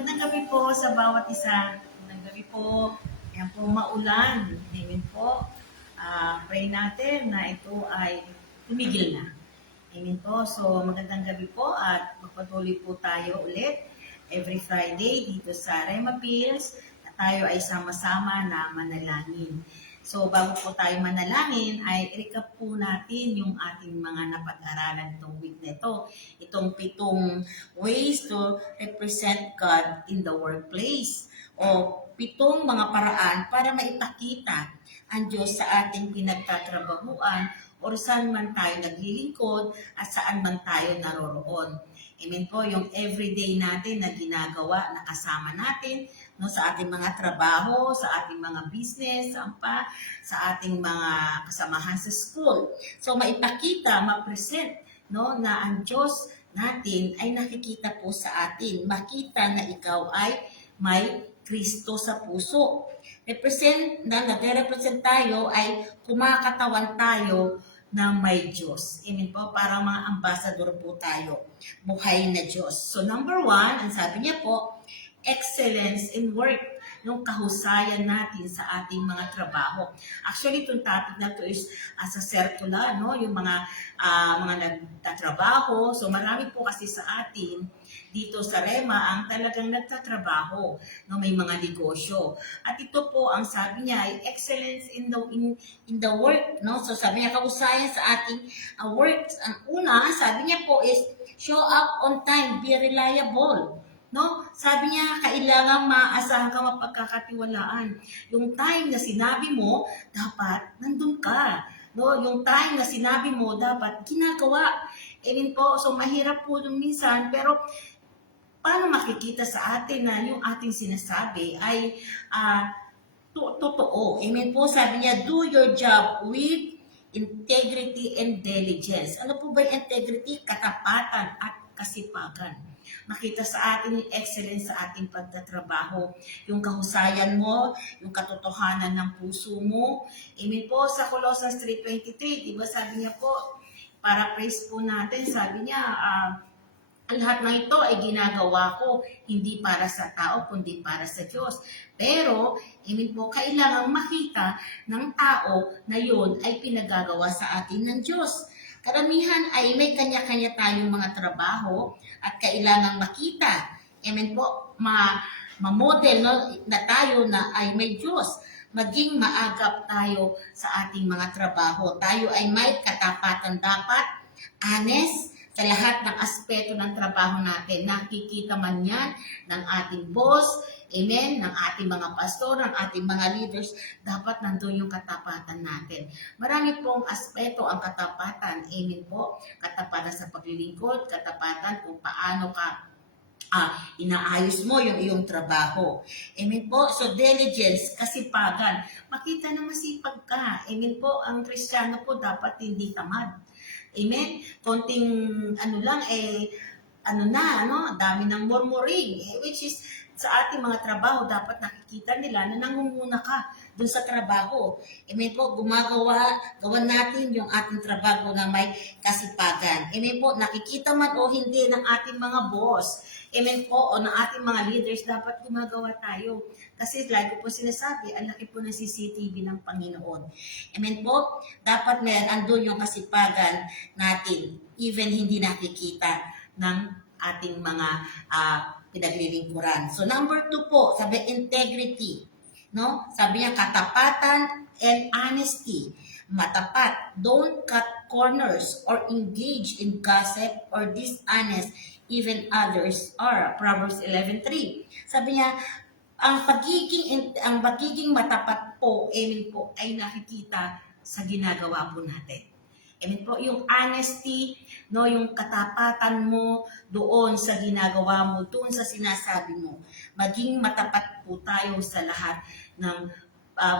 Magandang gabi po sa bawat isa. Magandang gabi po. Yan po maulan. Amen po. Pray natin na ito ay tumigil na. Amen po. So magandang gabi po at magpatuloy po tayo ulit every Friday dito sa Rema Pills na tayo ay sama-sama na manalangin. So bago po tayo manalangin ay recap po natin yung ating mga napag-aralan itong week na ito. Itong 7 ways to represent God in the workplace o 7 mga paraan para maipakita ang Diyos sa ating pinagtatrabahuan o saan man tayo naglilingkod at saan man tayo naroroon. Amen po, yung everyday natin na ginagawa, na kasama natin no, sa ating mga trabaho, sa ating mga business, sa ating mga kasamahan sa school. So maipakita, ma-present no, na ang Diyos natin ay nakikita po sa atin. Makita na ikaw ay may Kristo sa puso. Nagre-represent tayo ay kumakatawan tayo na may Diyos. Amen po, parang mga ambassador po tayo. Buhay na Diyos. So number 1, ang sabi niya po, excellence in work. Yung kahusayan natin sa ating mga trabaho. Actually, itong topic na to is sa circular, no? Yung mga nagtatrabaho. So marami po kasi sa atin dito sa Rema ang talagang nagtatrabaho, no, may mga negosyo. At ito po ang sabi niya ay excellence in the work, no? So sabi niya kahusayan sa ating work. Ang una, sabi niya po is show up on time, be reliable. No? Sabi niya, kailangan maaasahan ka, mapagkakatiwalaan. Yung time na sinabi mo, dapat nandun ka. No? Yung time na sinabi mo, dapat ginagawa. Amen po. So, mahirap po yung minsan, pero paano makikita sa atin na yung ating sinasabi ay totoo? Amen po. Sabi niya, do your job with integrity and diligence. Ano po ba yung integrity? Katapatan at kasipagan. Makita sa atin yung excellence sa ating pagtatrabaho, yung kahusayan mo, yung katotohanan ng puso mo. Amen po, sa Colossians 3:23, di ba sabi niya po, para praise po natin, sabi niya, lahat ng ito ay ginagawa ko hindi para sa tao, kundi para sa Diyos. Pero, amen po, kailangang makita ng tao na yun ay pinagagawa sa atin ng Diyos. Karamihan ay may kanya-kanya tayong mga trabaho at kailangang makita. Amen po, ma-model no, na tayo na ay may Diyos. Maging maagap tayo sa ating mga trabaho. Tayo ay may katapatan dapat, honest, sa lahat ng aspeto ng trabaho natin. Nakikita man yan ng ating boss, amen, ng ating mga pastor, ng ating mga leaders, dapat nandun yung katapatan natin. Marami pong aspeto ang katapatan, amen po, katapatan sa paglilingkod, katapatan kung paano ka inaayos mo yung iyong trabaho. Amen po. So, diligence, kasipagan. Makita na masipag ka. Amen po. Ang Kristiyano po dapat hindi tamad. Amen? Konting dami ng murmuring, which is sa ating mga trabaho, dapat nakikita nila na nangunguna ka dun sa trabaho. Amen po, gawan natin yung ating trabaho na may kasipagan. Amen po, nakikita man o hindi ng ating mga boss, amen po, o ng ating mga leaders, dapat gumagawa tayo. Kasi lagi po sinasabi, ang laki po ng CCTV ng Panginoon. Amen po, dapat andun yung kasipagan natin, even hindi nakikita ng ating mga pinaglilingkuran. So number 2 po, sabi integrity. No? Sabi niya katapatan and honesty. Matapat. Don't cut corners or engage in gossip or dishonest even others are. Proverbs 11:3. Sabi niya, ang pagiging matapat po, amen po, ay nakikita sa ginagawa po natin. Amen po, yung honesty, no, yung katapatan mo doon sa ginagawa mo, doon sa sinasabi mo. Maging matapat po tayo sa lahat ng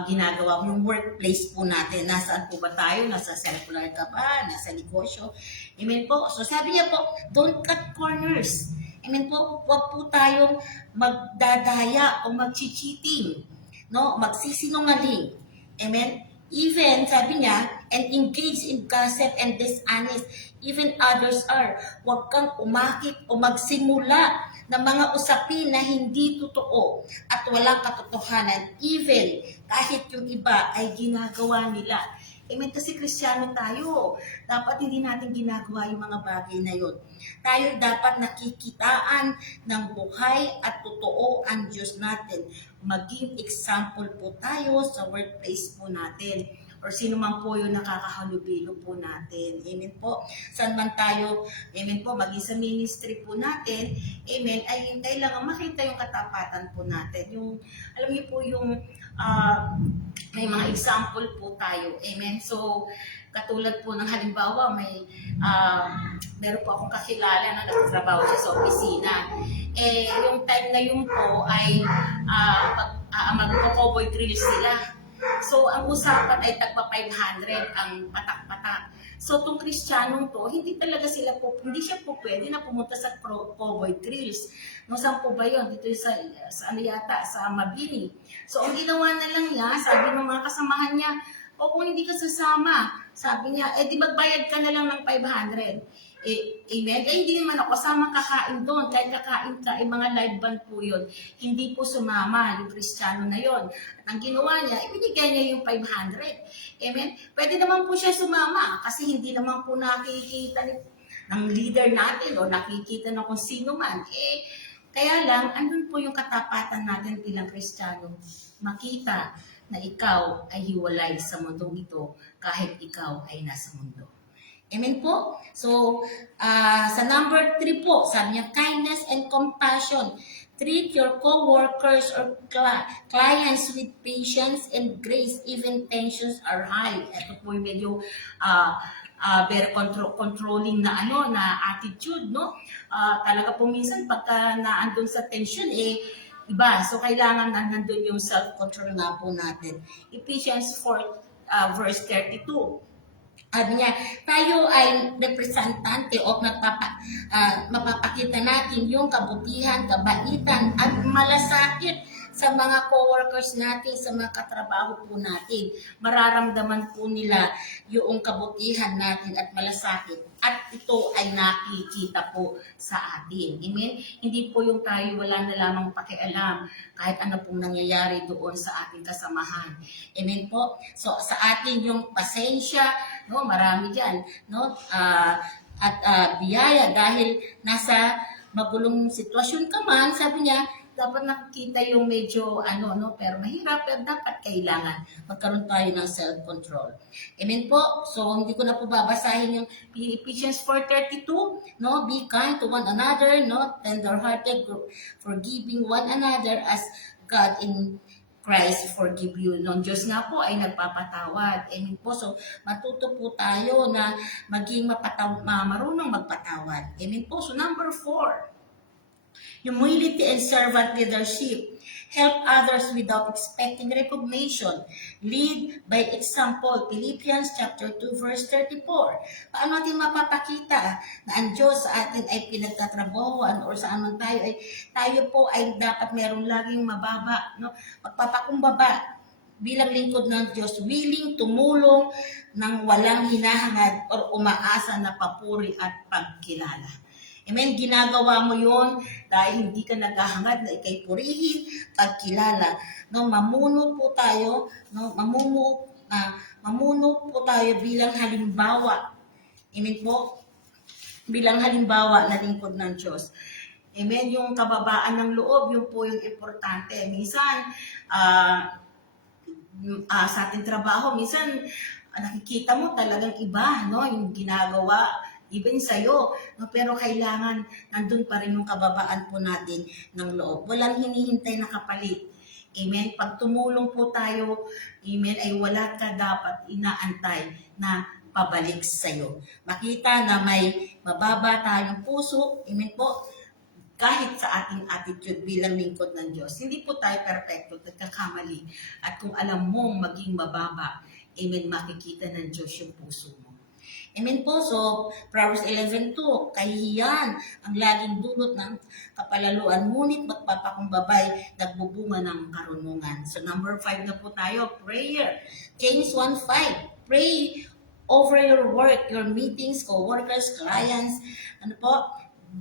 ginagawa mo, yung workplace po natin. Nasaan po ba tayo? Nasa circular ka ba? Nasa negosyo? Amen po. So sabi niya po, don't cut corners. Amen po, huwag po tayong magdadaya o mag-cheating, no? Magsisinungaling. Amen? Even, sabi niya, and engage in gossip and dishonest, even others are. Huwag kang umakit o magsimula ng mga usapin na hindi totoo at walang katotohanan, even kahit yung iba ay ginagawa nila. Amen. Kasi Kristiyano tayo. Dapat hindi natin ginagawa yung mga bagay na yun. Tayo dapat nakikitaan ng buhay at totoo ang Diyos natin. Maging example po tayo sa workplace po natin or sino man po yung nakakahalubilo po natin. Amen po. Saan man tayo, amen po, maging sa ministry po natin, amen, ay kailangan makita yung katapatan po natin. Yung, alam niyo po yung may mga example po tayo. Amen. So, katulad po ng halimbawa, meron po akong kakilala na nagtatrabaho siya sa opisina. Yung time na yun po ay mag-cowboy drills sila. So, ang usapan ay tagpa 500 ang patak-patak. So, itong Kristiyanong to, hindi siya po pwede na pumunta sa cowboy drills. No, saan po ba yun? Dito sa Mabini. So, ang ginawa na lang niya, sabi ng mga kasamahan niya, o kung hindi ka sasama, sabi niya, di magbayad ka na lang ng 500. Amen? Hindi naman ako sama kakain doon. Kahit kakain ka, mga live band po yun. Hindi po sumama yung Kristiyano na yon. At ang ginawa niya, ibinigay niya yung 500. Amen? Pwede naman po siya sumama kasi hindi naman po nakikita ng leader natin o nakikita ng kung sino man. Kaya lang, andun po yung katapatan natin bilang Kristiyano. Makita na ikaw ay hiwalay sa mundong ito kahit ikaw ay nasa mundo. Amen po? So, sa number 3 po, sabi niya, kindness and compassion. Treat your co-workers or clients with patience and grace, even tensions are high. Ito po yung medyo very controlling na attitude, no? Talaga po minsan pagka naandun sa tension, iba. So, kailangan na nandun yung self-control nga po natin. Ephesians 4, verse 32. Sabi niya, tayo ay representante o mapapakita natin yung kabutihan, kabaitan at malasakit sa mga co-workers natin, sa mga katrabaho po natin. Mararamdaman po nila yung kabutihan natin at malasakit. At ito ay nakikita po sa atin. Amen? Hindi po yung tayo wala na lamang pakialam kahit ano pong nangyayari doon sa ating kasamahan. Amen po? So sa atin yung pasensya, no, marami dyan, no? Biyaya dahil nasa magulong sitwasyon ka man, sabi niya, dapat nakikita yung medyo pero mahirap, pero dapat kailangan magkaroon tayo ng self-control. Amen po? So, hindi ko na po babasahin yung Ephesians 4:32, no? Be kind to one another, no? Tender-hearted, forgiving one another as God in Christ forgive you. Nung Diyos nga po ay nagpapatawad. Amen po. So, matuto po tayo na maging marunong magpatawad. Amen po. So, number 4. Humility and servant leadership. Help others without expecting recognition. Lead by example. Philippians chapter 2 verse 34. Paano natin mapapakita na ang Diyos sa atin ay pinagtatrabahoan or saan man tayo po ay dapat merong laging mababa, no? Magpapakumbaba bilang lingkod ng Diyos, willing tumulong ng walang hinahangad or umaasa na papuri at pagkilala. Amen, ginagawa mo yon dahil hindi ka naghahangad na ikay purihin, pagkilala. No, mamuno po tayo, no, mamuno po tayo bilang halimbawa. Amen po? Bilang halimbawa na lingkod ng Diyos. Amen, yung kababaan ng loob, yun po yung importante. Minsan, sa ating trabaho, minsan nakikita mo talagang iba, no, yung ginagawa even sa'yo, no? Pero kailangan nandun pa rin yung kababaan po natin ng loob. Walang hinihintay na kapalit. Amen? Pag tumulong po tayo, amen, ay wala ka dapat inaantay na pabalik sa'yo. Makita na may mababa tayong puso, amen po, kahit sa ating attitude bilang lingkod ng Diyos. Hindi po tayo perfecto, nagkakamali. At kung alam mong maging mababa, amen, makikita ng Diyos yung puso mo. Amen po. So, Proverbs 11:2, kahihiyan ang laging dulot ng kapalaluan, ngunit magpapakumbabay, nagbubunga ng karunungan. So, number 5 na po tayo, prayer. James 1:5, pray over your work, your meetings, co-workers, clients,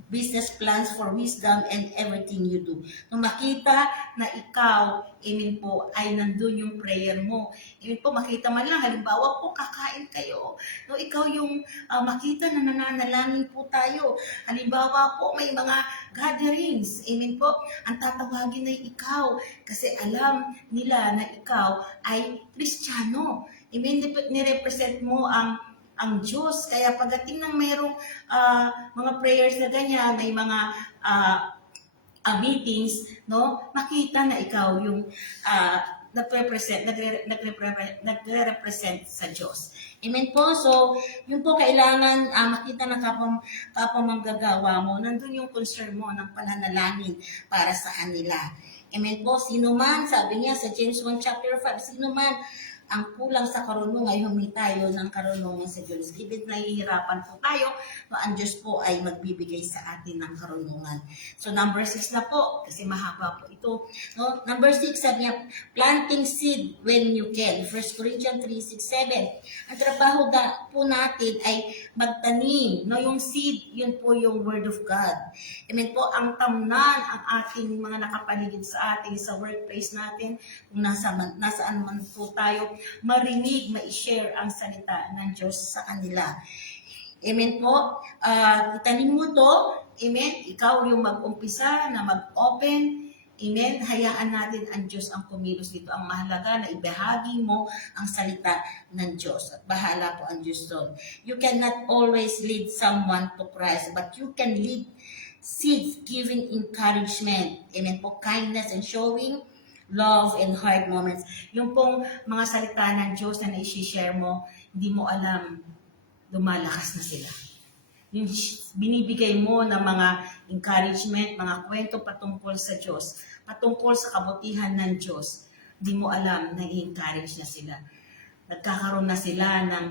business plans for wisdom and everything you do. Nung makita na ikaw, amen po, ay nandun yung prayer mo. Amen po, makita man lang, halimbawa po, kakain kayo. No, ikaw yung makita na nananalangin po tayo. Halimbawa po, may mga gatherings. Amen po, ang tatawagin ay ikaw. Kasi alam nila na ikaw ay Kristiyano. Amen, nirepresent mo ang Diyos. Kaya pagdating ng mayroong mga prayers na ganyan, may mga meetings, no, makita na ikaw yung nagre-represent sa Diyos. Amen po. So, yun po kailangan makita ng kapwa manggagawa mo, nandun yung concern mo ng pananalangin para sa kanila. Amen po. Sino man, sabi niya sa James 1 chapter 5, sino man ang kulang sa karunungan, humingi tayo ng karunungan sa Diyos. Ibig nahihirapan po tayo, no, ang Diyos po ay magbibigay sa atin ng karunungan. So number 6 na po, kasi mahaba po ito. No? Number 6, sabi niya, planting seed when you can. 1 Corinthians 3, 6, 7. Ang trabaho po natin ay magtanim. No? Yung seed, yun po yung Word of God. Amen po, ang tamnan, ang ating mga nakapaligid sa atin, sa workplace natin, kung nasaan man po tayo, marinig, ma-share ang salita ng Diyos sa kanila. Amen po. Itanim mo to. Amen. Ikaw yung mag-umpisa na mag-open. Amen. Hayaan natin ang Diyos ang kumilos dito. Ang mahalaga na ibahagi mo ang salita ng Diyos. At bahala po ang Diyos doon. You cannot always lead someone to Christ, but you can lead seeds giving encouragement. Amen po. Kindness and showing love and hard moments. Yung pong mga salita ng Diyos na naishishare mo, hindi mo alam, lumalakas na sila. Yung binibigay mo ng mga encouragement, mga kwento patungkol sa Diyos, patungkol sa kabutihan ng Diyos, hindi mo alam na i-encourage na sila. Nagkakaroon na sila ng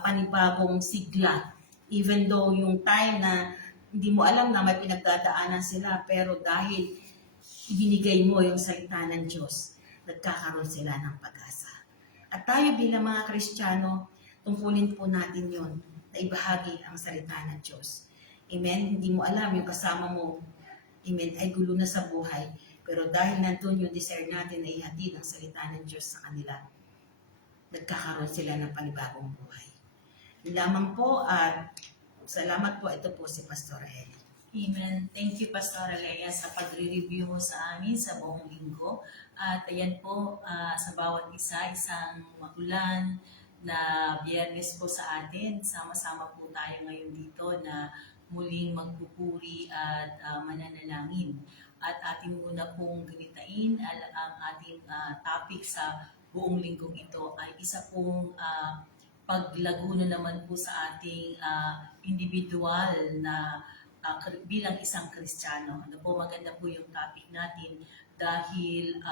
panibagong sigla. Even though yung time na hindi mo alam na may pinagdadaanan sila, pero dahil ibinigay mo yung salita ng Diyos, nagkakaroon sila ng pag-asa. At tayo bilang mga Kristiyano, tungkulin po natin yon na ibahagi ang salita ng Diyos. Amen? Hindi mo alam yung kasama mo, amen, ay gulo na sa buhay. Pero dahil nandun yung desire natin na ihatid ang salita ng Diyos sa kanila, nagkakaroon sila ng panibagong buhay. Yun lamang po at salamat po. Ito po si Pastor Eli. Amen. Thank you, Pastor Leia, sa pagre-review mo sa amin sa buong linggo. At ayan po, sa bawat isa, isang maulan na Biyernes po sa atin. Sama-sama po tayo ngayon dito na muling magpupuri at mananalangin. At ating muna pong gamitain ang ating topic sa buong linggong ito ay isa pong paglago na naman po sa ating individual na bilang isang Kristiyano. Ano po, maganda po yung topic natin dahil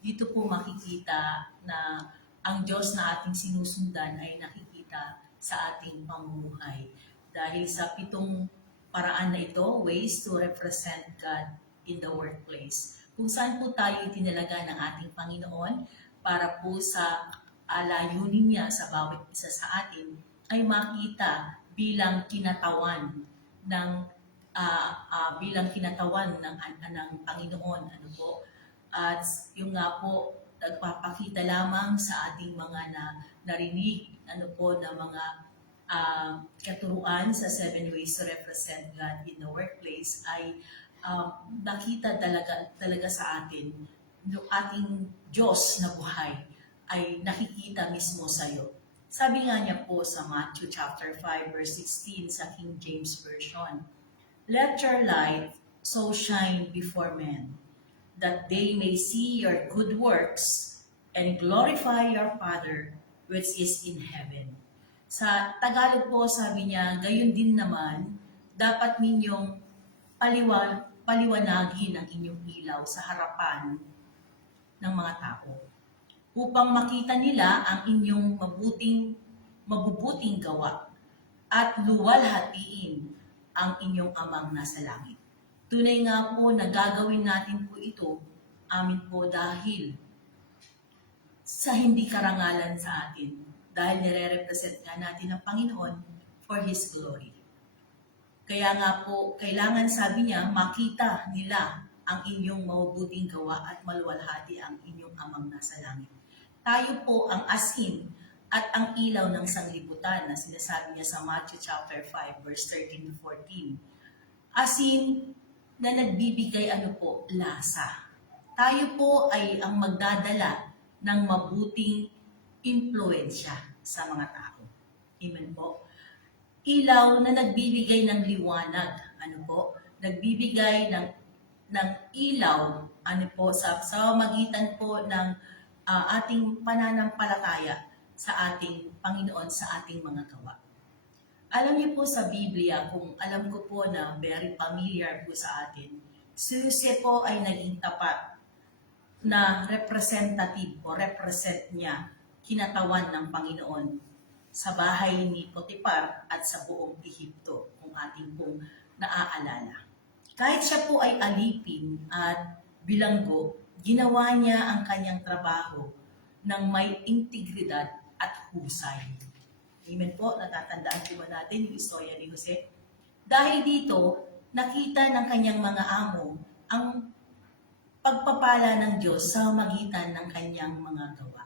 dito po makikita na ang Diyos na ating sinusundan ay nakikita sa ating pamumuhay. Dahil sa 7 paraan na ito, ways to represent God in the workplace. Kung saan po tayo itinalaga ng ating Panginoon para po sa layunin niya sa bawat isa sa atin ay makita bilang kinatawan ng Panginoon. Ano po? At yung nga po, nagpapakita lamang sa ating mga narinig na mga katuruan sa 7 ways to represent God in the workplace ay nakita talaga sa atin yung ating Diyos na buhay ay nakikita mismo sa iyo. Sabi nga niya po sa Matthew chapter 5 verse 16 sa King James Version, "Let your light so shine before men, that they may see your good works and glorify your Father which is in heaven." Sa Tagalog po, sabi niya, gayon din naman, dapat ninyong paliwanagin ang inyong ilaw sa harapan ng mga tao, upang makita nila ang inyong mabubuting gawa at luwalhatiin ang inyong amang nasa langit. Tunay nga po na gagawin natin po ito, amin po dahil sa hindi karangalan sa atin, dahil nire-represent nga natin ang Panginoon for His glory. Kaya nga po, kailangan sabi niya, makita nila ang inyong mabubuting gawa at maluwalhati ang inyong amang nasa langit. Tayo po ang asin at ang ilaw ng sanglibutan na sinasabi niya sa Matthew chapter 5 verse 13 to 14. Asin na nagbibigay lasa. Tayo po ay ang magdadala ng mabuting impluensya sa mga tao. Amen po. Ilaw na nagbibigay ng liwanag. Nagbibigay ng ilaw, sa magitan po ng ating pananampalataya sa ating Panginoon, sa ating mga gawa. Alam niyo po sa Biblia, kung alam ko po na very familiar po sa atin, si Jose po ay naging tapat na representative o represent niya kinatawan ng Panginoon sa bahay ni Potiphar at sa buong Ehipto, kung ating pong naaalala. Kahit siya po ay alipin at bilanggo, ginawa niya ang kanyang trabaho ng may integridad at husay. Amen po, natatandaan po ba natin yung istorya ni Jose? Dahil dito, nakita ng kanyang mga amo ang pagpapala ng Diyos sa magitan ng kanyang mga gawa.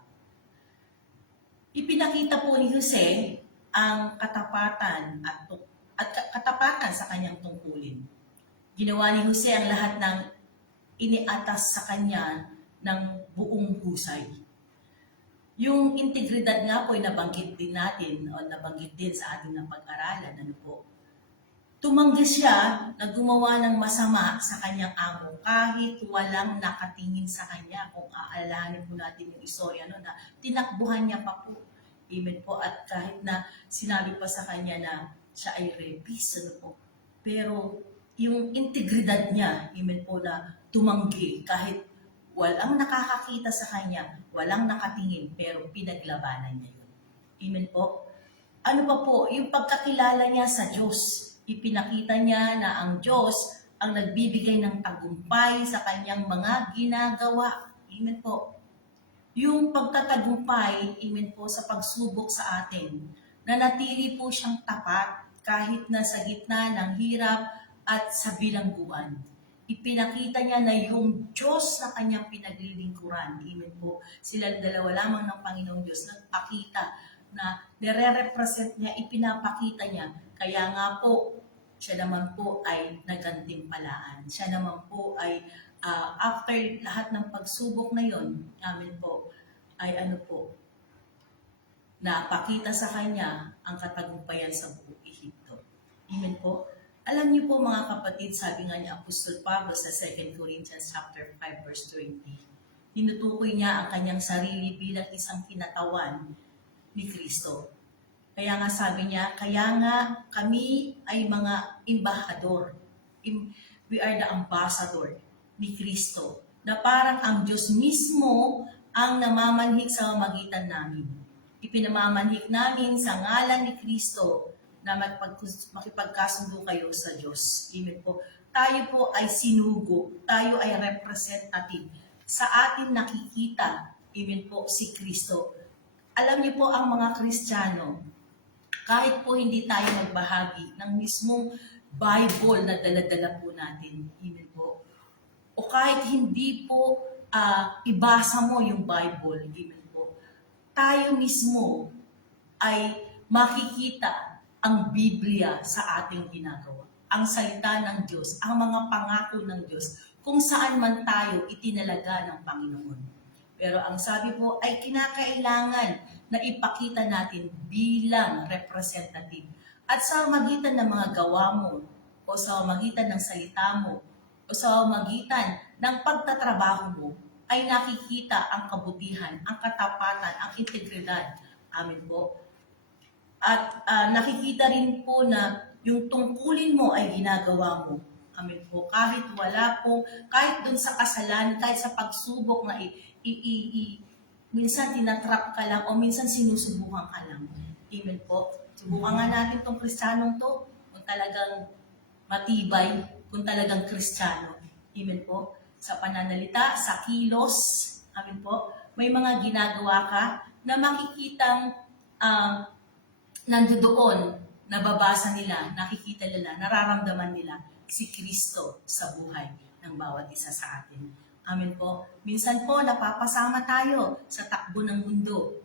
Ipinakita po ni Jose ang katapatan at katapatan sa kanyang tungkulin. Ginawa ni Jose ang lahat ng iniatas sa kanya ng buong husay. Yung integridad nga po ay nabanggit din natin o nabanggit din sa ating napag-aralan. Tumanggi siya na gumawa ng masama sa kanyang amo kahit walang nakatingin sa kanya. Kung aalahanin po natin yung istorya na tinakbuhan niya pa po. Amen po. At kahit na sinabi pa sa kanya na siya ay rapist, pero yung integridad niya, amen po, na tumanggi kahit walang nakakakita sa kanya, walang nakatingin, pero pinaglabanan niya yun. Amen po. Ano pa po, yung pagkakilala niya sa Diyos, ipinakita niya na ang Diyos ang nagbibigay ng tagumpay sa kanyang mga ginagawa. Amen po. Yung pagtatagumpay, amen po, sa pagsubok sa atin, na natili po siyang tapat kahit na sa gitna ng hirap at sa bilangguan. Ipinakita niya na yung Diyos na kanyang pinaglilingkuran, amen po, sila dalawa lamang ng Panginoong Diyos, nagpakita na nire-represent niya, ipinapakita niya. Kaya nga po, siya naman po ay nagantimpalaan. Siya naman po ay after lahat ng pagsubok na yon, amin po, ay napakita sa kanya ang katagumpayan sa buong Ehipto. Amen po. Alam niyo po mga kapatid, sabi nga ni Apostol Pablo sa 2 Corinthians chapter 5 verse 20, tinutukoy niya ang kanyang sarili bilang isang kinatawan ni Kristo. Kaya nga sabi niya, kaya nga kami ay mga embahador. We are the ambassador ni Kristo, na parang ang Diyos mismo ang namamanhik sa magitan namin. Ipinamamanhik namin sa ngalan ni Kristo na makipagkasundo kayo sa Diyos. Amen po. Tayo po ay sinugo, tayo ay representative. Sa atin nakikita, amen po, si Kristo. Alam niyo po ang mga Kristiyano, kahit po hindi tayo magbahagi ng mismong Bible na dala-dala po natin, amen po, o kahit hindi po ibasa mo yung Bible, amen po, tayo mismo ay makikita ang Biblia sa ating ginagawa. Ang salita ng Diyos, ang mga pangako ng Diyos, kung saan man tayo itinalaga ng Panginoon. Pero ang sabi po ay kinakailangan na ipakita natin bilang representative. At sa magitan ng mga gawa mo, o sa magitan ng salita mo, o sa magitan ng pagtatrabaho mo, ay nakikita ang kabutihan, ang katapatan, ang integridad. Amen po. At nakikita rin po na yung tungkulin mo ay ginagawa mo. Amen po. Kahit wala po, kahit dun sa kasalan, kahit sa pagsubok na minsan tinatrap ka lang o minsan sinusubukan ka lang. Amen po. Subukan nga natin tong Kristiyanong to kung talagang matibay, kung talagang Kristiyano. Amen po. Sa pananalita, sa kilos, amen po, may mga ginagawa ka na makikitang nandoon nababasa nila, nakikita nila, nararamdaman nila si Kristo sa buhay ng bawat isa sa atin. Amen po. Minsan po, napapasama tayo sa takbo ng mundo.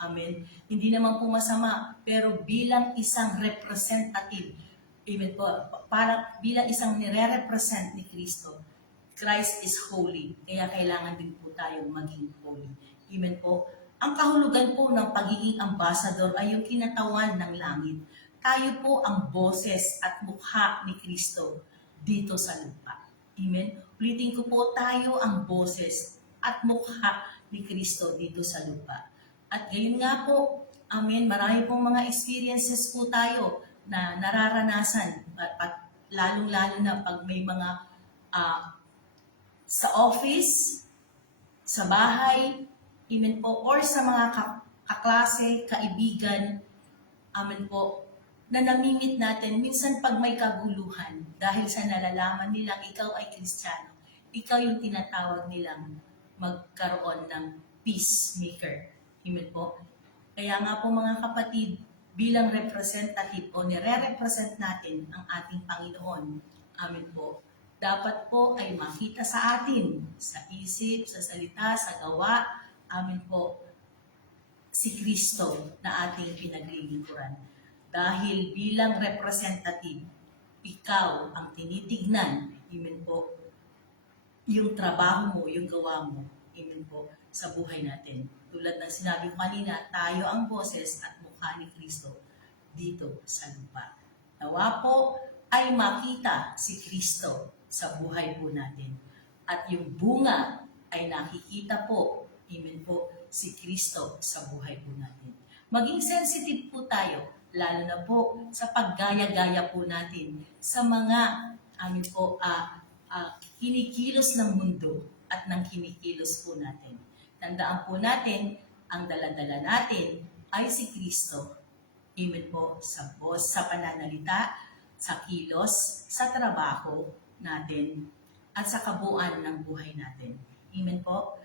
Amen. Hindi naman po masama, pero bilang isang representative, amen po, para bilang isang nire-represent ni Kristo, Christ is holy, kaya kailangan din po tayong maging holy. Amen po. Ang kahulugan po ng pagiging ambassador ay yung kinatawan ng langit. Tayo po ang boses at mukha ni Kristo dito sa lupa. Amen. Ulitin ko po, tayo ang boses at mukha ni Kristo dito sa lupa. At gayon nga po, amen, marami pong mga experiences po tayo na nararanasan, at lalong-lalo na pag may mga sa office, sa bahay, amen po, or sa mga kaklase, kaibigan, amen po, na namimit natin, minsan pag may kaguluhan, dahil sa nalalaman nilang ikaw ay Kristiyano, ikaw yung tinatawag nilang magkaroon ng peacemaker. Amen po. Kaya nga po mga kapatid, bilang representative o nire-represent natin ang ating Panginoon, amen po, dapat po ay makita sa atin, sa isip, sa salita, sa gawa, amen po, si Kristo na ating pinaglilingkuran. Dahil bilang representative, ikaw ang tinitignan, amen po, yung trabaho mo, yung gawa mo, amen po, sa buhay natin. Tulad ng sinabi ko kanina, tayo ang boses at mukha ni Kristo dito sa lupa. Nawa po ay makita si Kristo sa buhay po natin. At yung bunga ay nakikita po, amen po, si Kristo sa buhay po natin. Maging sensitive po tayo, lalo na po sa paggaya-gaya po natin sa mga, amin po, kinikilos ng mundo at ng kinikilos po natin. Tandaan po natin, ang dala-dala natin ay si Kristo. Amen po, sa pananalita, sa kilos, sa trabaho natin, at sa kabuuan ng buhay natin. Amen po.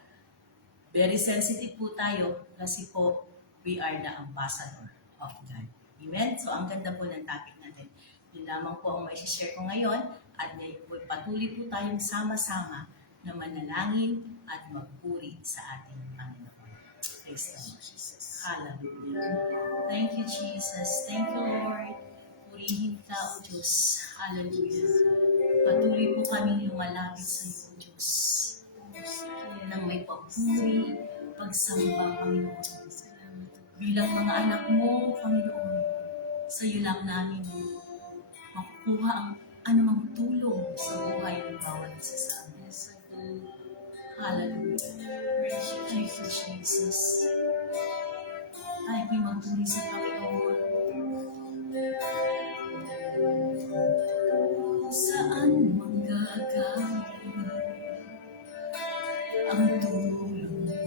Very sensitive po tayo kasi po, we are the ambassador of God. Amen? So, ang ganda po ng topic natin. Yun lamang po ang mai-share ko ngayon at patuloy po tayong sama-sama na manalangin at magpuri sa ating Panginoon. Praise the Lord. Hallelujah. Thank you, Jesus. Thank you, Lord. Purihin ka, O Diyos. Hallelujah. Patuloy po kaming lumalapit sa iyo, O Diyos. Nang may papuri, pagsamba, Panginoon. Bilang mga anak mo, Panginoon, sa iyo lang namin makukuha ang anumang tulong sa buhay ng bawat isa sa amin. Hallelujah. Thank you, Jesus. Tayo po'y magpuri sa Panginoon. Saan manggagaling ang tulong mo?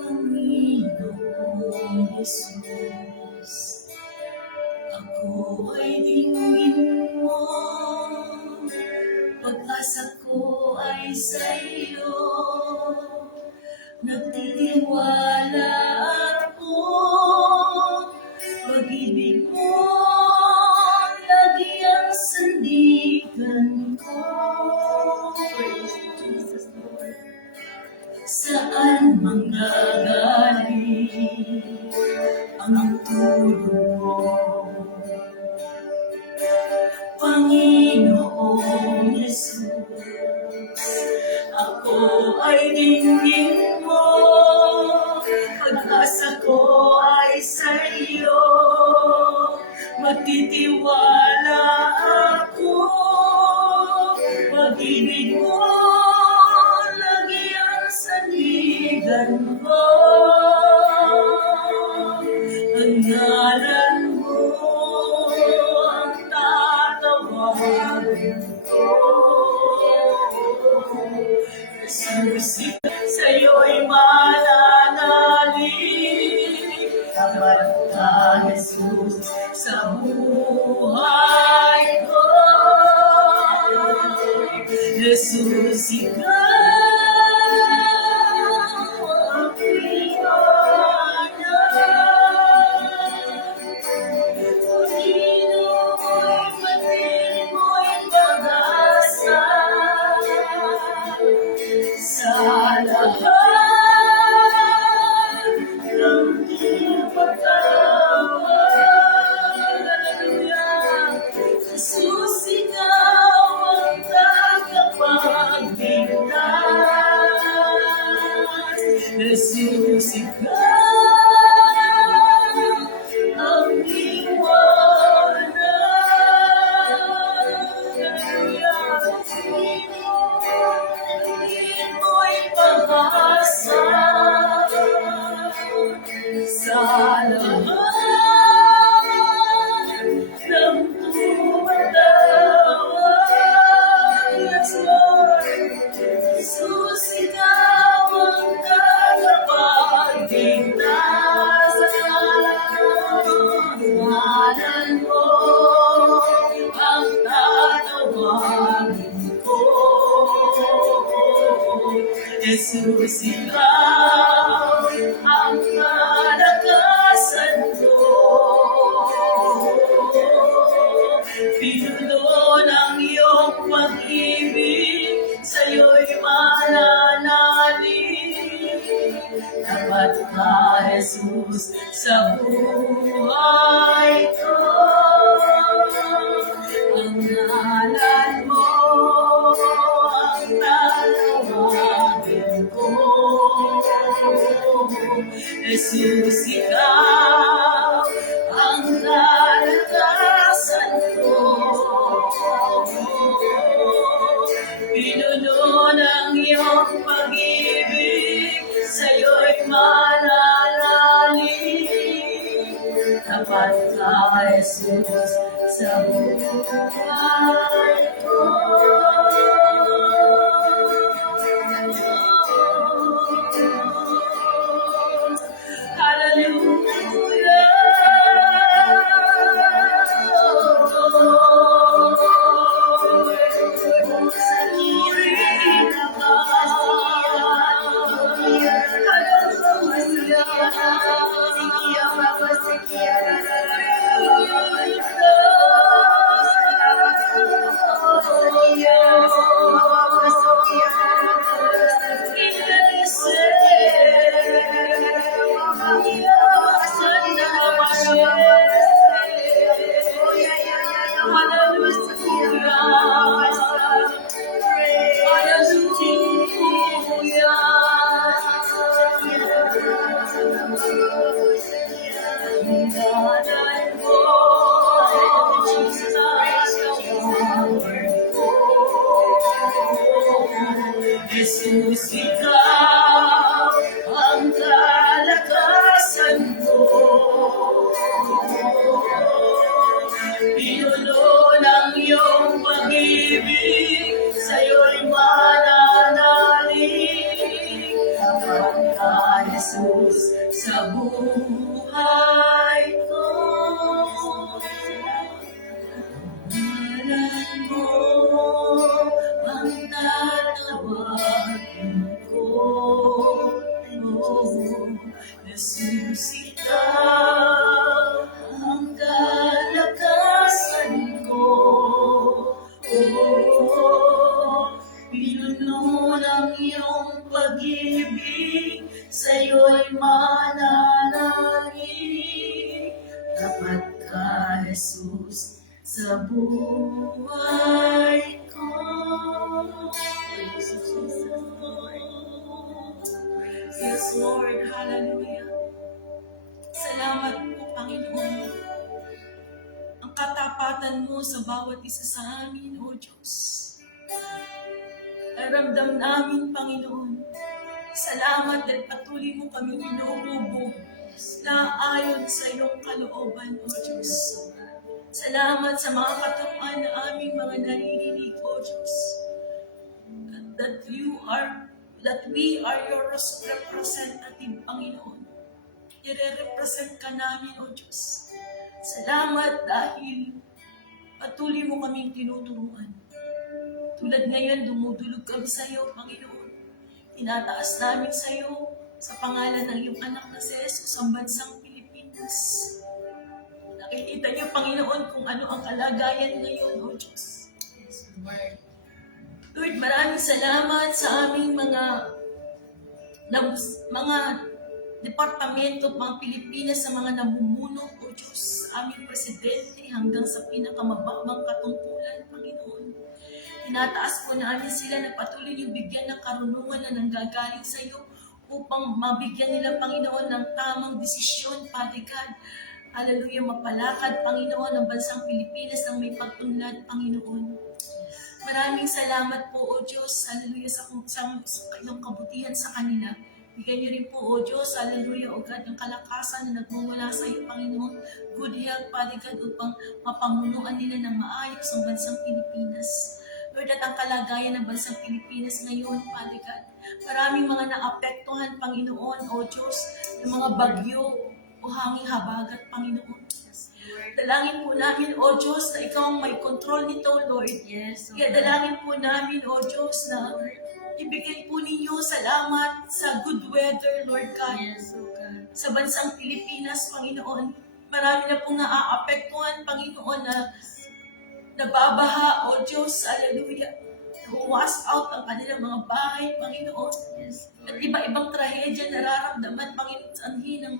Panginoon Jesus, ako ay dinggin mo, pag-asa ko ay sa iyo, nagtitiwala ako, pag-ibig mo, lagi ang sandigan ko. Saan manggagaling ang tulong mo? Panginoong Jesus, ako ay dinggin mo, pag-asa ko ay sa iyo, magtitiwala ako, pag-ibig mo, lagi ang sandigan ko. Ang ngalan mo ang tatawagin ko. Jesus, sa'yo'y mananalig ang marka, Jesus, sa buhay ko. Jesus, ikaw ang pinanay. lahat ng tumatawa. Jesus, ikaw ang tagapagligtas. Jesus, ikaw ang liwanag. Hallelujah. Mo'y pag-asa sa lahat ng tumatawa. Yes, Lord. Jesus, ikaw ang tagapagligtas. Ngalan mo ang tatawagin ko. Jesus, ikaw ang kalakasan ko. Pinuno ng iyong pag-ibig, sa'yo'y mananalig. Dapat ka, Jesus, sa buhay ko. Ang ngalan mo ang tatawagin ko. Jesus, ikaw ang kalakasan ko. Pinuno ng iyong pag-ibig, sa'yo'y mananalig. Tapat ka, Jesus, sa buhay ko. Jesus, ikaw ang kalakasan ko. Pinuno ng iyong pag-ibig, sa'yo'y mananalig. Tapat ka, Jesus, sa buhay ko. Ngalan mo ang tatawagin ko. Jesus, ikaw ang kalakasan ko. Pinuno ng iyong pag-ibig, sa'yo'y mananalig. Tapat ka, Jesus, sa buhay ko. Praise you, Jesus. Yes, Lord. Hallelujah. Salamat po, Panginoon. Ang katapatan mo sa bawat isa sa amin, O Diyos. Naramdam namin, Panginoon. Salamat at patuloy mo kami inuubog na ayon sa iyong kalooban, O Diyos. Salamat sa mga katuruan na aming mga naririnig, O Diyos. That we are your representative, Panginoon. I-represent ka namin, O Diyos. Salamat dahil patuloy mo kaming tinuturuan. Tulad ngayon, dumudulog kami sa iyo, Panginoon. Tinataas namin sa iyo sa pangalan ng iyong anak na si Jesus ang bansang Pilipinas. Nakikita niyo, Panginoon, kung ano ang kalagayan ngayon, O Diyos. Lord, maraming salamat sa aming mga ng mga departamento pang Pilipinas, sa mga namumuno, O Diyos, aming presidente, hanggang sa pinakamababang katungkulan, Panginoon. Tinataas po namin sila na patuloy yung bigyan ng karunungan na nanggagaling sa iyo upang mabigyan nila, Panginoon, ng tamang desisyon, Father God. Hallelujah, mapalakad, Panginoon, ang bansang Pilipinas ng may pagtunlad, Panginoon. Maraming salamat po, O Diyos, hallelujah, sa iyong kabutihan sa kanila. Bigyan niyo rin po, O Diyos, hallelujah, O God, yung kalakasan na nagmumula sa iyo, Panginoon. Good health, Father God, upang mapamunuan nila ng maayos ang bansang Pilipinas. Lord, at ang kalagayan ng bansang Pilipinas ngayon, Father God. Maraming mga naapektuhan, Panginoon, O Diyos, ng mga bagyo o hanging habagat, Panginoon. Dalangin po namin, O Diyos, na ikaw ang may control nito, Lord. Yes, Kaya dalangin po namin, O Diyos, na ibigay po ninyo salamat sa good weather, Lord God. Yes, oh God. Sa bansang Pilipinas, Panginoon. Marami na pong naaapektuhan, Panginoon, na nababaha, O Diyos, hallelujah. Wash out ang kanilang mga bahay, Panginoon. Yes, At iba-ibang trahedya nararamdaman, Panginoon, sa anhin ng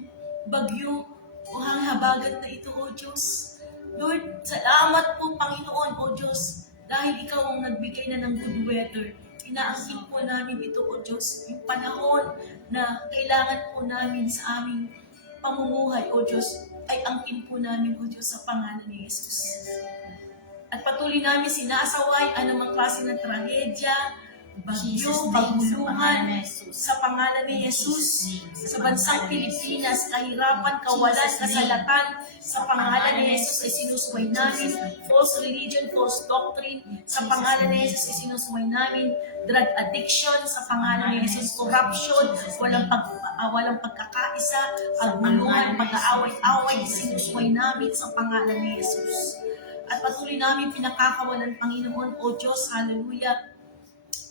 bagyo o habagat na ito, O Diyos. Lord, salamat po, Panginoon, O Diyos, dahil ikaw ang nagbigay na ng good weather. Inaangkin po namin ito, O Diyos, yung panahon na kailangan po namin sa aming pamumuhay, O Diyos, ay angkin po namin, O Diyos, sa pangalan ni Jesus. At patuloy namin sinasaway anumang klase ng trahedya, bagyo, paguluhan, sa pangalan ni Jesus, sa bansang Pilipinas, kahirapan, kawalan, kasalatan, sa pangalan ni Jesus ay sinusuway namin, false religion, false doctrine, sa pangalan ni Jesus ay sinusuway namin, drug addiction, sa pangalan ni Jesus, corruption, walang pagkakaisa, pagmuluhan, pag-aaway-away, sinusuway namin sa pangalan ni Jesus. At patuloy namin pinakakawalan, Panginoon, O Diyos, hallelujah,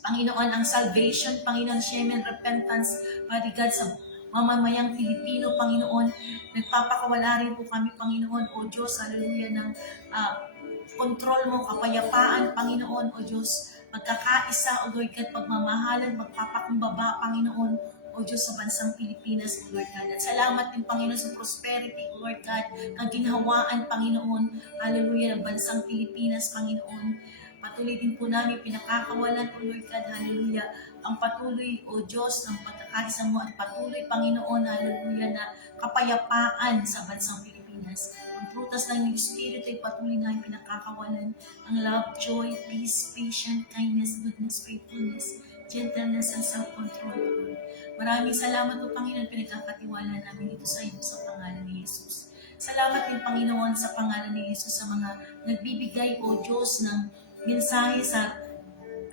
Panginoon, ang salvation, Panginoon, Shemen, repentance, Father God, sa mamamayang Pilipino, Panginoon, nagpapakawala rin po kami, Panginoon, O Diyos, hallelujah, ng control mo, kapayapaan, Panginoon, O Diyos, magkakaisa, O Lord God, pagmamahalan, magpapakumbaba, Panginoon, O Diyos, sa bansang Pilipinas, O Lord God. At salamat din, Panginoon, sa prosperity, O Lord God, ang ginhawaan, Panginoon, hallelujah, ng bansang Pilipinas, Panginoon. Patuloy din po namin pinakakawalan, O Lord God, hallelujah, ang patuloy, O Diyos, ng pagkakaisa mo at patuloy, Panginoon, hallelujah, na kapayapaan sa bansang Pilipinas. Ang prutas ng Espiritu ay patuloy namin pinakakawalan, ang love, joy, peace, patience, kindness, goodness, faithfulness, gentleness, and self-control. Maraming salamat po, Panginoon, pinagkakatiwala namin ito sa iyo sa pangalan ni Jesus. Salamat din, Panginoon, sa pangalan ni Jesus sa mga nagbibigay, O Diyos, ng mensahe sa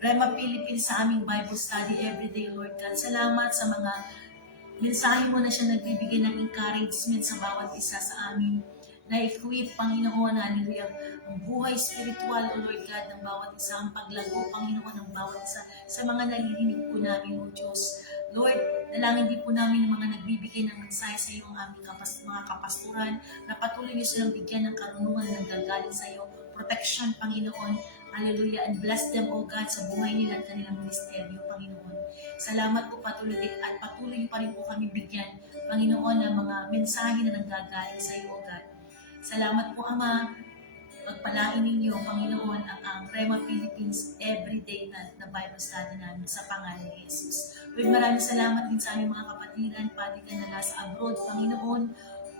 Rema Philippines sa aming Bible study everyday, Lord God. Salamat sa mga mensahe mo na siya nagbibigay ng encouragement sa bawat isa sa amin. Na-equip, Panginoon, hallelujah, ang buhay spiritual, O Lord God, ng bawat isa, ang paglago, Panginoon, ng bawat isa, sa mga naririnig po namin, O Diyos. Lord, dalangin din po namin ng mga nagbibigay ng mensahe sa iyo, ang aming mga kapasturan, na patuloy niyo silang bigyan ng karunungan na nanggagaling sa iyo, protection, Panginoon, hallelujah, and bless them, O God, sa buhay nila at kanilang ministeryo, Panginoon. Salamat po patuloy at patuloy pa rin po kami bigyan, Panginoon, ng mga mensahe na nanggagaling sa iyo, O God. Salamat po, Ama. Pagpalain ninyo, Panginoon, ang Rema Philippines everyday na Bible study namin sa pangalan ni Jesus. Lord, maraming salamat din sa aming mga kapatiran, Padre ka na nasa abroad, Panginoon.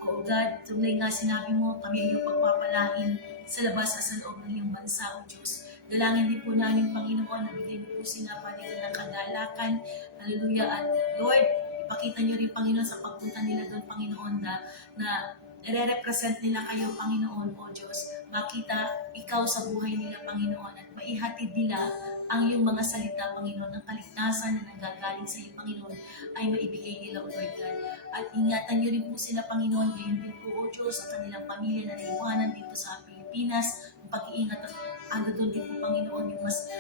O God, tunay nga sinabi mo, kami ay iyong pagpapalain sa labas at sa loob ng iyong bansa, O Diyos. Dalangin din po namin, Panginoon, na bigay mo po sila, Padre ka ng kagalakan. Hallelujah. At Lord, ipakita niyo rin, Panginoon, sa pagpunta nila doon, Panginoon, na nire-represent nila kayo, Panginoon, O Diyos. Makita ikaw sa buhay nila, Panginoon, at maihatid nila ang iyong mga salita, Panginoon, ng kaligtasan na nanggagaling sa iyo, Panginoon, ay maibigay nila, O Lord God. At ingatan niyo rin po sila, Panginoon, gayon din po, O Diyos, sa kanilang pamilya na naiwanan dito sa Pilipinas, ang pag-iingat at ando doon din po, Panginoon, yung mas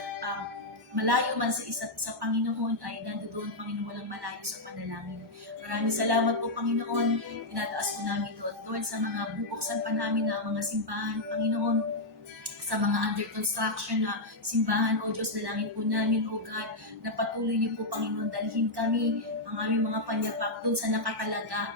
malayo man sa isa't sa Panginoon ay nandoon, Panginoon, walang malayo sa panalangin. Maraming salamat po, Panginoon. Tinataas po namin ito. At Lord, sa mga bubuksan pa namin na mga simbahan, Panginoon, sa mga under construction na simbahan, O Diyos, dalangin po namin, O God, na patuloy niyo po, Panginoon, dalhin kami, ang aming mga panyapak doon sa nakatalaga.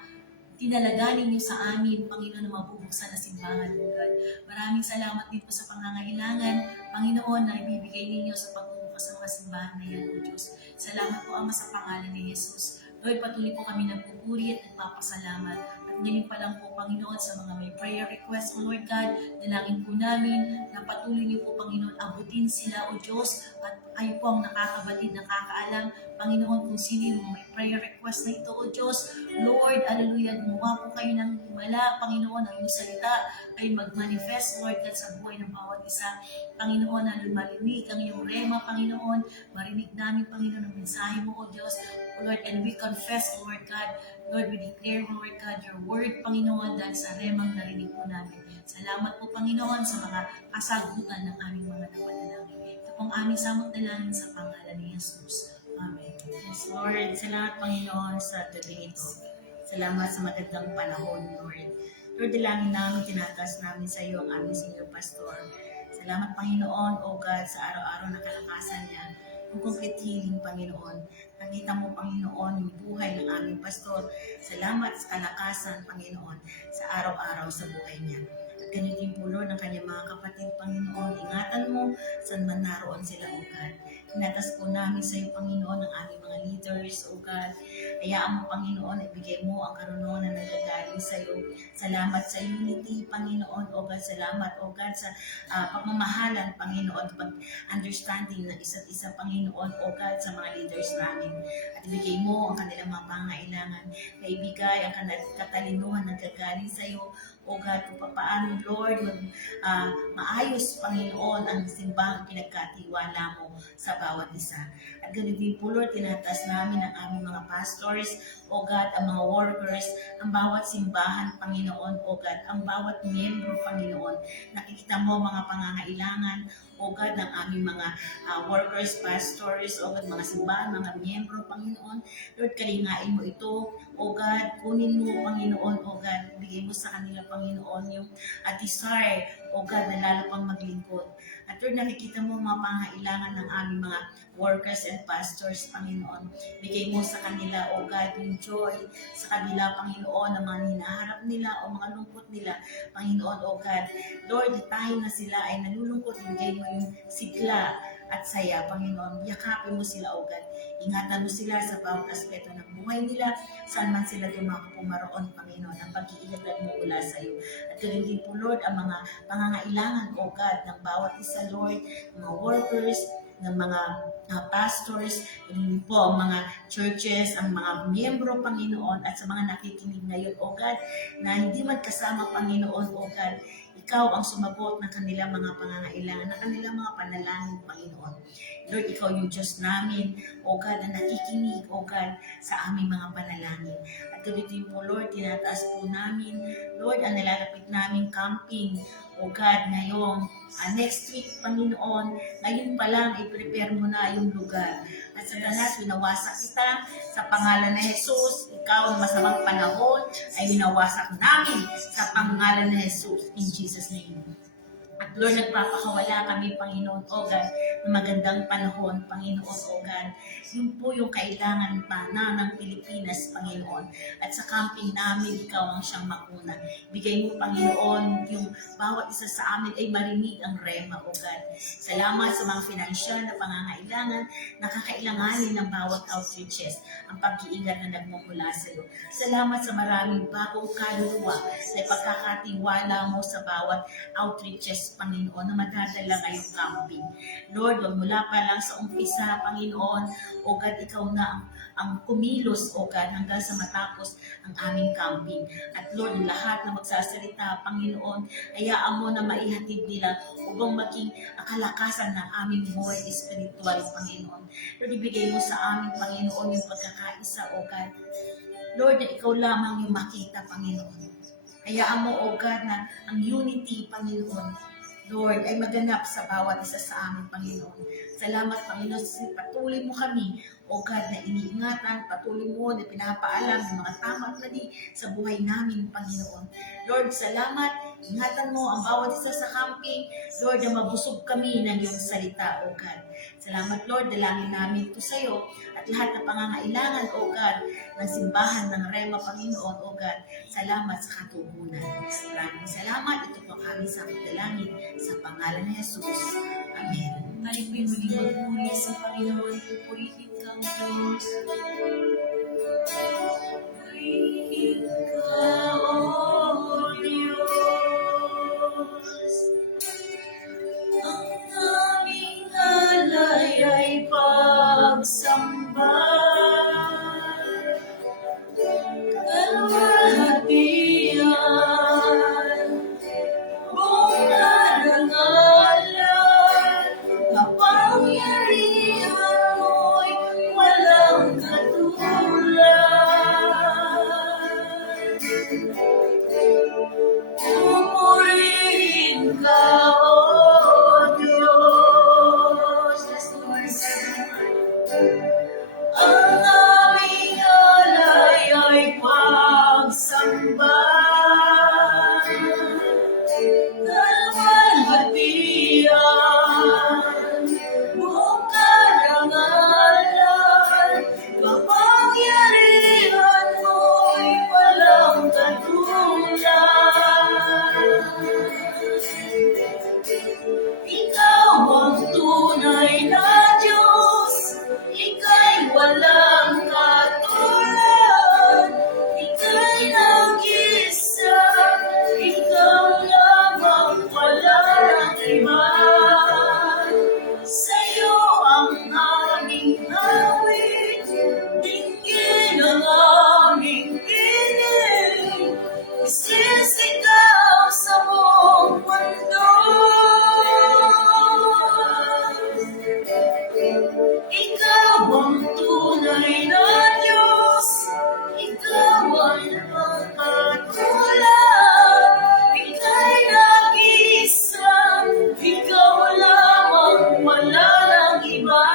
Tinalaga ninyo sa amin, Panginoon, na mabubuksan na simbahan, O God. Maraming salamat din po sa pangangailangan, Panginoon, na ibibigay ninyo sa pagbubukas ng mga simbahan na yan, O Diyos. Salamat po, Ama, sa pangalan ni Jesus. Lord, patuloy po kami nagpupuri at nagpapasalamat. At ngayon pa lang po, Panginoon, sa mga may prayer request, O Lord God, dalangin po namin na patuloy niyo po, Panginoon, abutin sila, O Diyos, at kayo po ang nakakabatid, nakakaalam, Panginoon, kung sino yung may prayer request na ito, O Diyos. Lord, hallelujah, gumawa po kayo ng himala, Panginoon, ang iyong salita ay mag-manifest, Lord God, sa buhay ng bawat isa. Panginoon, marinig ang iyong rema, Panginoon, marinig namin, Panginoon, ang mensahe mo, O Diyos. O Lord, and we confess, Lord God, Lord, we declare, Lord God, your word, Panginoon, dahil sa remang narinig po namin. Salamat po, Panginoon, sa mga kasagutan ng aming mga napanalangin. Ito pong aming samot dalangin sa pangalan ni Jesus. Amen. Yes, Lord. Salamat, Panginoon, sa gabi ito. Salamat sa magandang panahon, Lord. Lord, dalangin namin, tinatas namin sa iyo ang aming senior pastor. Salamat, Panginoon, O God, sa araw-araw na kalakasan niya. Yung complete healing, Panginoon. Nakita mo, Panginoon, yung buhay ng aming pastor. Salamat sa kalakasan, Panginoon, sa araw-araw sa buhay niya. At ganito din po, Lord, ng kanyang mga kapatid, Panginoon. Ingatan mo saan man naroon sila, O God. Tinatas po namin sa iyo, Panginoon, ang aming mga leaders, O God. Hayaan mo, Panginoon, ibigay mo ang karunungan na nagagaling sa iyo. Salamat sa unity, Panginoon, O God. Salamat, O God, sa pagmamahalan, Panginoon, pag-understanding ng isa't isa, Panginoon, O God, sa mga leaders namin. At ibigay mo ang kanilang mga pangailangan. Maibigay ang katalinuhan na nagagaling sa iyo, O God, kung paano, Lord, maayos, Panginoon, ang simbahang pinagkatiwala mo sa bawat isa. At ganun din po, Lord, tinatas namin ang aming mga pastors, O God, ang mga workers, ang bawat simbahan, Panginoon, O God, ang bawat miyembro, Panginoon. Nakikita mo mga pangangailangan, O God, ng aming mga workers, pastors, O God, mga simbahan, mga miyembro, Panginoon. Lord, kalingain mo ito, O God, kunin mo, Panginoon, O God, bigay mo sa kanila, Panginoon, yung desire, O God, na lalo pang maglingkod. At Lord, nakikita mo mga pangailangan ng aming mga workers and pastors, Panginoon. Bigay mo sa kanila, O God, yung joy sa kanila, Panginoon, ang mga hinaharap nila o mga lungkot nila, Panginoon, O God. Lord, tayo na sila ay nalulungkot, bigay mo yung sigla at saya, Panginoon. Yakapin mo sila, O God. Ingatan mo sila sa bawat aspeto ng buhay nila, saan man sila pumaroon, Panginoon, ang pag-iingat mo mula sa iyo. At ganun din po, Lord, ang mga pangangailangan, O God, ng bawat isa, Lord, mga workers, ng mga pastors, ganun po ang mga churches, ang mga miyembro, Panginoon, at sa mga nakikinig ngayon, O God, na hindi man kasama, Panginoon, O God, ikaw ang sumagot ng kanilang mga pangangailangan, ng kanilang mga panalangin, Panginoon. Lord, ikaw yung Diyos namin, O God, na nakikinig, O God, sa aming mga panalangin. At ganito din po, Lord, tinataas po namin, Lord, ang nilalapit naming camping, O God, ngayong next week, Panginoon, ngayon pa lang, i-prepare mo na yung lugar. At sa lahat, winawasak kita sa pangalan ng Jesus. Ikaw, ang masamang panahon, ay winawasak namin sa pangalan ng Jesus. In Jesus' name. At Lord, nagpapakawala kami, Panginoon, O God, ng magandang panahon, Panginoon, O God. Yun po yung kailangan pa na ng Pilipinas, Panginoon. At sa camping namin, ikaw ang siyang makuna. Bigay mo, Panginoon, yung bawat isa sa amin ay marinig ang rema, O God. Salamat sa mga financial na pangangailangan na kakailanganin ng bawat outreaches, ang pag-iingat na nagmumula sa iyo. Salamat sa maraming bagong kaluluwa na ipagkakatiwala mo sa bawat outreaches, Panginoon, na madadala ngayong camping. Lord, mula pa lang sa umpisa, Panginoon, O God, ikaw na ang kumilos, O God, hanggang sa matapos ang aming camping. At Lord, lahat na magsasalita, Panginoon, hayaan mo na maihatid nila upang maging kalakasan ng aming buhay espiritual, Panginoon. Lord, ibigay mo sa amin, Panginoon, yung pagkakaisa, O God. Lord, na ikaw lamang yung makita, Panginoon. Hayaan mo, O God, na ang unity, Panginoon, Lord, ay maganap sa bawat isa sa amin, Panginoon. Salamat, Panginoon, patuloy mo kami, O God, na iniingatan, patuloy mo na pinapaalam ng mga tama at mali sa buhay namin, Panginoon. Lord, salamat, Ingatan mo ang bawat isa sa camping, Lord, na mabusog kami ng iyong salita, O God. Salamat, Lord, dalangin namin ito sa iyo at lahat ng pangangailangan, O God, ng simbahan ng Rema, Panginoon, O God. Salamat sa katugunan. Maraming salamat. Ito po kami sa dalangin sa pangalan ni Jesus. Amen. Tayo po'y muling magpuri sa Panginoon. Pupurihin ka, O Diyos. Purihin ka, O Diyos. Ang aming alay ay pagsamba. Kalwalhatian, buong karangalan, kapangyarihan mo'y walang katulad. Pupurihin ka, O Diyos. Yes, Lord. Ang aming alay ay pagsamba. Kalwalhatian, buong karangalan, kapangyarihan mo'y walang katulad. Ikaw ang tunay na Diyos, Ika'y walang katulad, Ika'y nag-isa, Ikaw lamang walang iba. Sa'yo ang aming awit, dinggin ang aming piling, isisigaw sa buong mundo. Ikaw ang tunay na Diyos, Ikaw ang katulad, Ika'y nag-isa, Ikaw lamang wala ng iba.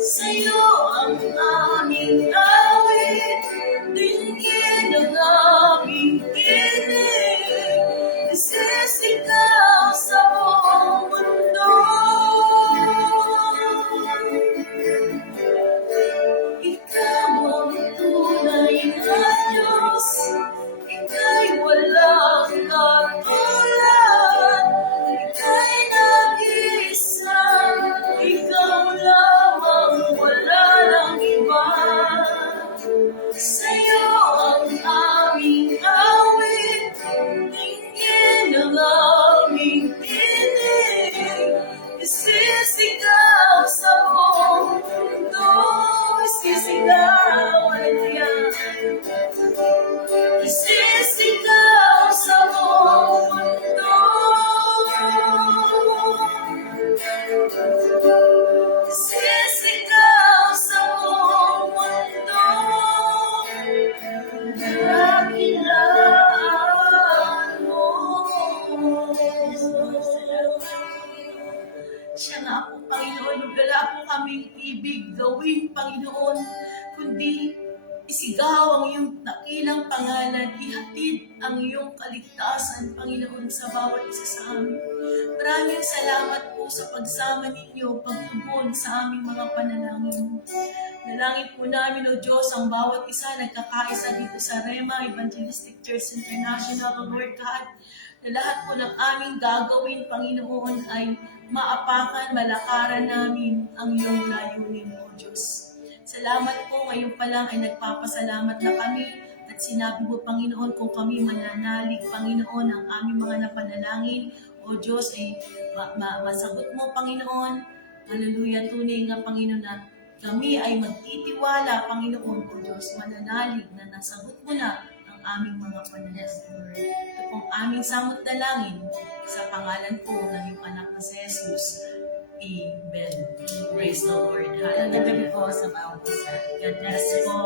Sa'yo ang aming awit, dinggin ang aming piling, isisigaw sa buong mundo. Ikaw ang tunay na Diyos, Ika'y walang katulad, Ika'y nag-isa, Ikaw lamang wala ng iba. Sa'yo ang aming awit, dinggin ang aming tinig, isisigaw sa buong mundo, isisigaw, hallelujah. Isisigaw sa buong mundo, isisigaw sa buong mundo, dakilaan mo. Siya nga po, Panginoon, wala po kaming ibig gawin, Panginoon, kundi isigaw ang iyong dakilang pangalan, ihatid ang iyong kaligtasan, Panginoon, sa bawat isa sa amin. Maraming salamat po sa pagsama ninyo, pagtugon sa aming mga panalangin. Nalangin po namin, O Diyos, ang bawat isa nagkakaisa dito sa Rema Evangelistic Church International, O Lord God, na lahat po ng aming gagawin, Panginoon, ay maapakan, malakaran namin ang iyong layunin, O Diyos. Salamat po, ngayon pa lang ay nagpapasalamat na kami at sinabi mo, Panginoon, kung kami mananalig, Panginoon, ang aming mga napanalangin, O Diyos, ay masagot mo, Panginoon. Hallelujah, tunay nga, Panginoon, na kami ay magtitiwala, Panginoon, O Diyos, mananalig na nasagot mo na ang aming mga panalangin. Ito pong aming samot dalangin sa pangalan po ng iyong anak na si Jesus. Amen. Praise the Lord. Hallelujah. Gabi po sa bawat isa. God bless po.